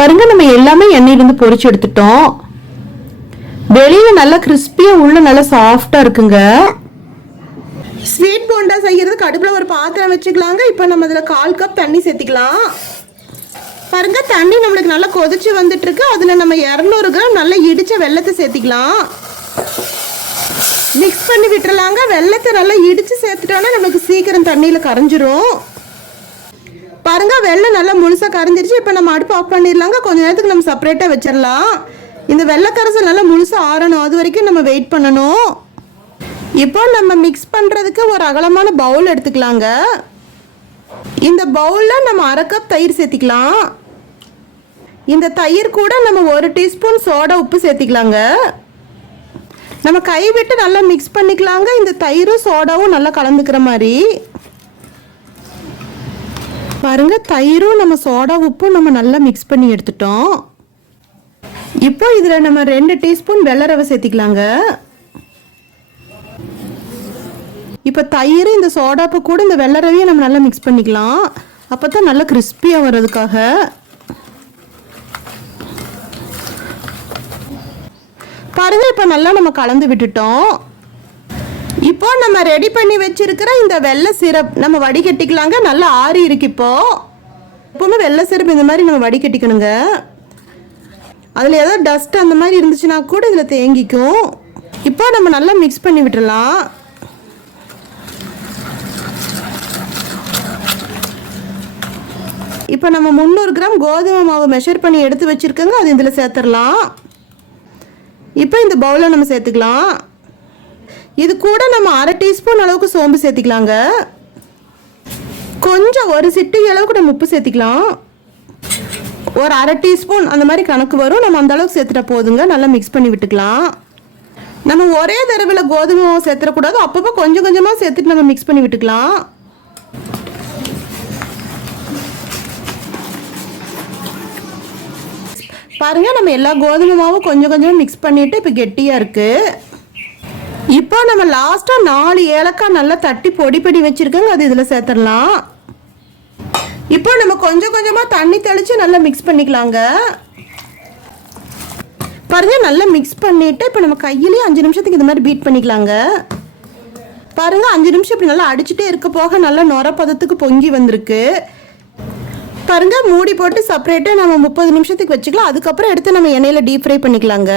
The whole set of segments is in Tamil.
பாருங்க நம்ம எல்லாமே எண்ணெயிலிருந்து பொரிச்சு எடுத்துட்டோம். வெளியில நல்லா கிறிஸ்பியா உள்ள நல்லா சாஃப்டா இருக்குங்க. ஸ்வீட் போண்டா செய்யறதுக்கு அடுப்புல ஒரு பாத்திரம் வச்சுக்கலாங்க. இப்போ நம்ம அதுல 1/4 கப் தண்ணி சேர்த்துக்கலாம். பாருங்க தண்ணி நம்மளுக்கு நல்லா கொதிச்சு வந்துட்டு இருக்கு. அதுல நம்ம 200 கிராம் நல்லா இடிச்ச வெல்லத்தை சேர்த்துக்கலாம். மிக்ஸ் பண்ணி விட்டுறலாங்க. வெல்லத்தை நல்லா இடிச்சு சேர்த்துட்டோம்னா நம்மளுக்கு சீக்கிரம் தண்ணியில கரைஞ்சிரும். பாருங்க வெல்லம் நல்லா முழுசா கரைஞ்சிருச்சு. இப்போ நம்ம அடுப்பு ஆஃப் பண்ணிடலாங்க. கொஞ்ச நேரத்துக்கு நம்ம செப்பரேட்டா வச்சிடலாம். இந்த வெள்ளக்கரைசல் நல்லா முழுசா ஆறணும். அது வரைக்கும் நம்ம வெயிட் பண்ணணும். இப்போ நம்ம மிக்ஸ் பண்றதுக்கு ஒரு அகலமான பவுல் எடுத்துக்கலாங்க. இந்த பவுல்ல நம்ம 1/2 கப் தயிர் சேர்த்திக்கலாம். இந்த தயிர் கூட நம்ம 1 டீஸ்பூன் சோடா உப்பு சேர்த்திக்கலாங்க. நம்ம கை விட்டு நல்லா மிக்ஸ் பண்ணிக்கலாங்க. இந்த தயிரும் சோடாவும் நல்லா கலந்துக்கிற மாதிரி. பாருங்க தயிரும் நம்ம சோடா உப்பும் நம்ம நல்லா மிக்ஸ் பண்ணி எடுத்துட்டோம். இப்போ இதுல நம்ம 2 டீஸ்பூன் வெள்ளை ரவை சேர்த்திக்கலாங்க. இப்போ தயிர் இந்த சோடாப்பு கூட இந்த வெள்ளை ரவையை நம்ம நல்லா மிக்ஸ் பண்ணிக்கலாம். அப்பதான் நல்லா கிறிஸ்பியா வர்றதுக்காக. பாருங்க இப்போ நல்லா நம்ம கலந்து விட்டுட்டோம். இப்போ நம்ம ரெடி பண்ணி வச்சிருக்கிற இந்த வெள்ளை சிரப் நம்ம வடிகட்டிக்கலாங்க. நல்லா ஆறி இருக்கு. இப்போ எப்பவுமே வெள்ளை சிரப் இந்த மாதிரி நம்ம வடிகட்டிக்கணுங்க. அதில் ஏதாவது டஸ்ட் அந்த மாதிரி இருந்துச்சுன்னா கூட இதில் தேங்கிக்கும். இப்போ நம்ம நல்லா மிக்ஸ் பண்ணி விட்டுடலாம். இப்போ நம்ம 300 கிராம் கோதுமை மாவு மெஷர் பண்ணி எடுத்து வச்சிருக்கோங்க. அது இதில் சேர்த்துடலாம். இப்போ இந்த பவுலில் நம்ம சேர்த்துக்கலாம். இது கூட நம்ம 1/2 டீஸ்பூன் அளவுக்கு சோம்பு சேர்த்திக்கலாங்க. கொஞ்சம் ஒரு சிட்டிகை அளவுக்கு நம்ம உப்பு சேர்த்திக்கலாம். ஒரு 1/2 டீஸ்பூன் அந்த மாதிரி கணக்கு வரும். நம்ம அந்த அளவுக்கு சேர்த்துட்டா போதுங்க. நல்லா மிக்ஸ் பண்ணி விட்டுக்கலாம். நம்ம ஒரே தடவையில் கோதுமை மாவு சேர்த்துடக்கூடாது. அப்பப்போ கொஞ்சம் கொஞ்சமாக சேர்த்துட்டு நம்ம மிக்ஸ் பண்ணி விட்டுக்கலாம். பாருங்க நம்ம எல்லா கோதுமை மாவும் கொஞ்சம் கொஞ்சமாக மிக்ஸ் பண்ணிட்டு இப்போ கெட்டியாக இருக்கு. இப்போ நம்ம லாஸ்டா 4 ஏலக்காய் நல்லா தட்டி பொடி பண்ணி வச்சிருக்கோங்க. அது இதில் சேர்த்துடலாம். இப்போ நம்ம கொஞ்சம் கொஞ்சமா தண்ணி தெளிச்சு நல்லா மிக்ஸ் பண்ணிக்கலாங்க. பாருங்க நல்லா மிக்ஸ் பண்ணிட்டு இப்போ நம்ம கையிலேயே 5 நிமிஷத்துக்கு இந்த மாதிரி பீட் பண்ணிக்கலாங்க. பாருங்க 5 நிமிஷம் இப்படி நல்லா அடிச்சுட்டே இருக்க போக நல்லா நொர பதத்துக்கு பொங்கி வந்திருக்கு. பாருங்க மூடி போட்டு செப்பரேட்டா நம்ம 30 நிமிஷத்துக்கு வச்சுக்கலாம். அதுக்கப்புறம் எடுத்து நம்ம எண்ணெயில டீப் ஃப்ரை பண்ணிக்கலாங்க.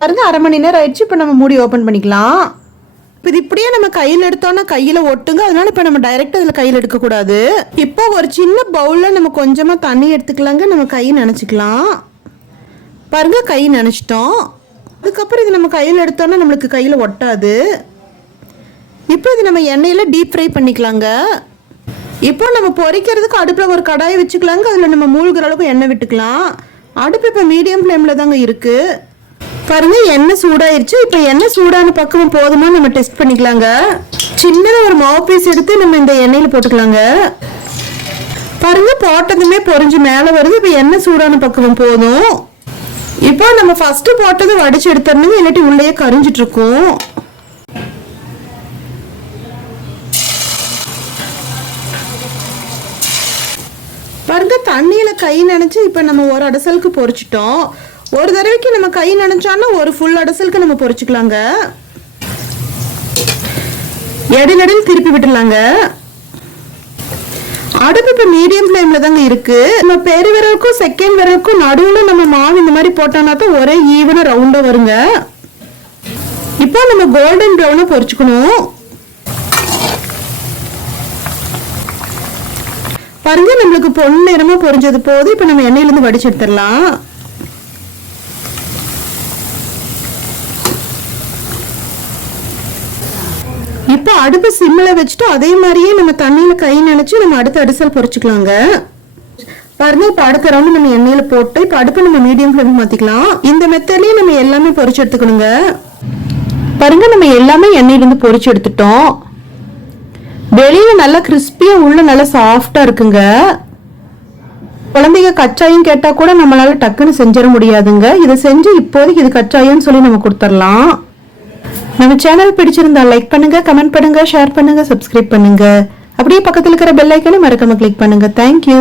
பாருங்க 1/2 மணி நேரம் ஆயிடுச்சு. இப்போ நம்ம மூடி ஓப்பன் பண்ணிக்கலாம். இப்போ இது இப்படியே நம்ம கையில் எடுத்தோம்னா கையில் ஒட்டுங்க. அதனால இப்போ நம்ம டைரெக்டாக இதில் கையில் எடுக்கக்கூடாது. இப்போ ஒரு சின்ன பவுலில் நம்ம கொஞ்சமாக தண்ணி எடுத்துக்கலாங்க. நம்ம கை நனைச்சிக்கலாம். பாருங்க கை நனைச்சிட்டோம். அதுக்கப்புறம் இது நம்ம கையில் எடுத்தோம்னா நம்மளுக்கு கையில் ஒட்டாது. இப்போ இது நம்ம எண்ணெயில் டீப் ஃப்ரை பண்ணிக்கலாங்க. இப்போ நம்ம பொரிக்கிறதுக்கு அடுப்பில் ஒரு கடாயை வச்சுக்கலாங்க. அதில் நம்ம மூழ்கிற அளவுக்கு எண்ணெய் விட்டுக்கலாம். அடுப்பு இப்போ மீடியம் ஃப்ளேமில் தாங்க இருக்குது. பாருங்க எண்ணெய் சூடாயிருச்சு. இப்போ எண்ணெய் சூடான பக்கம் போதுமா நம்ம டெஸ்ட் பண்ணிக்கலாங்க. சின்னதாக ஒரு மாவு பீஸ் எடுத்து நம்ம இந்த எண்ணெயில் போட்டுக்கலாங்க. பாருங்க போட்டதுமே பொரிஞ்சு மேலே வருது. இப்போ எண்ணெய் சூடான பக்கம் போதும். இப்போ நம்ம ஃபர்ஸ்ட் போட்டது வடிச்சு எடுத்துடணும். இல்லாட்டி உள்ளே கரிஞ்சிட்டு இருக்கும். பாருங்க தண்ணியில கை நனைச்சு இப்போ நம்ம ஒரு அடசலுக்கு பொரிச்சிட்டோம். ஒரு தடவைக்கு நம்ம கை நனைச்சோம்னா ஒரு ஃபுல் அடசலுக்கு நம்ம பொரிச்சுக்கலாங்க. இடையில திருப்பி விட்டுலாங்க. அடுப்பு இப்போ மீடியம் ஃப்ளேம்ல தாங்க இருக்கு. நம்ம பெரு விரலுக்கும் செகண்ட் விரலுக்கும் நடுவில் நம்ம மாவு இந்த மாதிரி போட்டோம்னா தான் ஒரே ஈவனா ரவுண்டா வருங்க. இப்போ நம்ம கோல்டன் ப்ரௌனா பொரிச்சுக்கணும். பாருங்க நம்மளுக்கு பொன் நிறமா பொரிஞ்சது போது. இப்போ நம்ம எண்ணெயில இருந்து வடிச்சு எடுத்துடலாம். இப்போ அடுப்பு சிம்மில் வச்சுட்டு அதே மாதிரியே நம்ம தண்ணியில கை நினைச்சு நம்ம அடுத்த அடிசல் பொரிச்சுக்கலாங்க. பாருங்க இப்போ அடுத்த ரவுண்ட் நம்ம எண்ணெயில போட்டு இப்போ அடுப்பு நம்ம மீடியம் ஃப்ளேம் மாத்திக்கலாம். இந்த மெத்தட்லயே நம்ம எல்லாமே பொரிச்சு எடுத்துக்கணுங்க. பாருங்க நம்ம எல்லாமே எண்ணெயில இருந்து பொரிச்சு எடுத்துட்டோம். வெளியில நல்லா கிறிஸ்பியா உள்ள நல்லா சாஃப்டா இருக்குங்க. குழந்தைங்க கச்சாயம் கேட்டா கூட நம்மளால டக்குன்னு செஞ்சிட முடியாதுங்க. இதை செஞ்சு இப்போதைக்கு இது கச்சாயம்னு சொல்லி நம்ம கொடுத்துடலாம். நம்ம சேனல் பிடிச்சிருந்தா லைக் பண்ணுங்க, கமெண்ட் பண்ணுங்க, ஷேர் பண்ணுங்க, சப்ஸ்கிரைப் பண்ணுங்க. அப்படியே பக்கத்துல இருக்கிற பெல் ஐக்கானை மறக்காம கிளிக் பண்ணுங்க. தேங்க்யூ.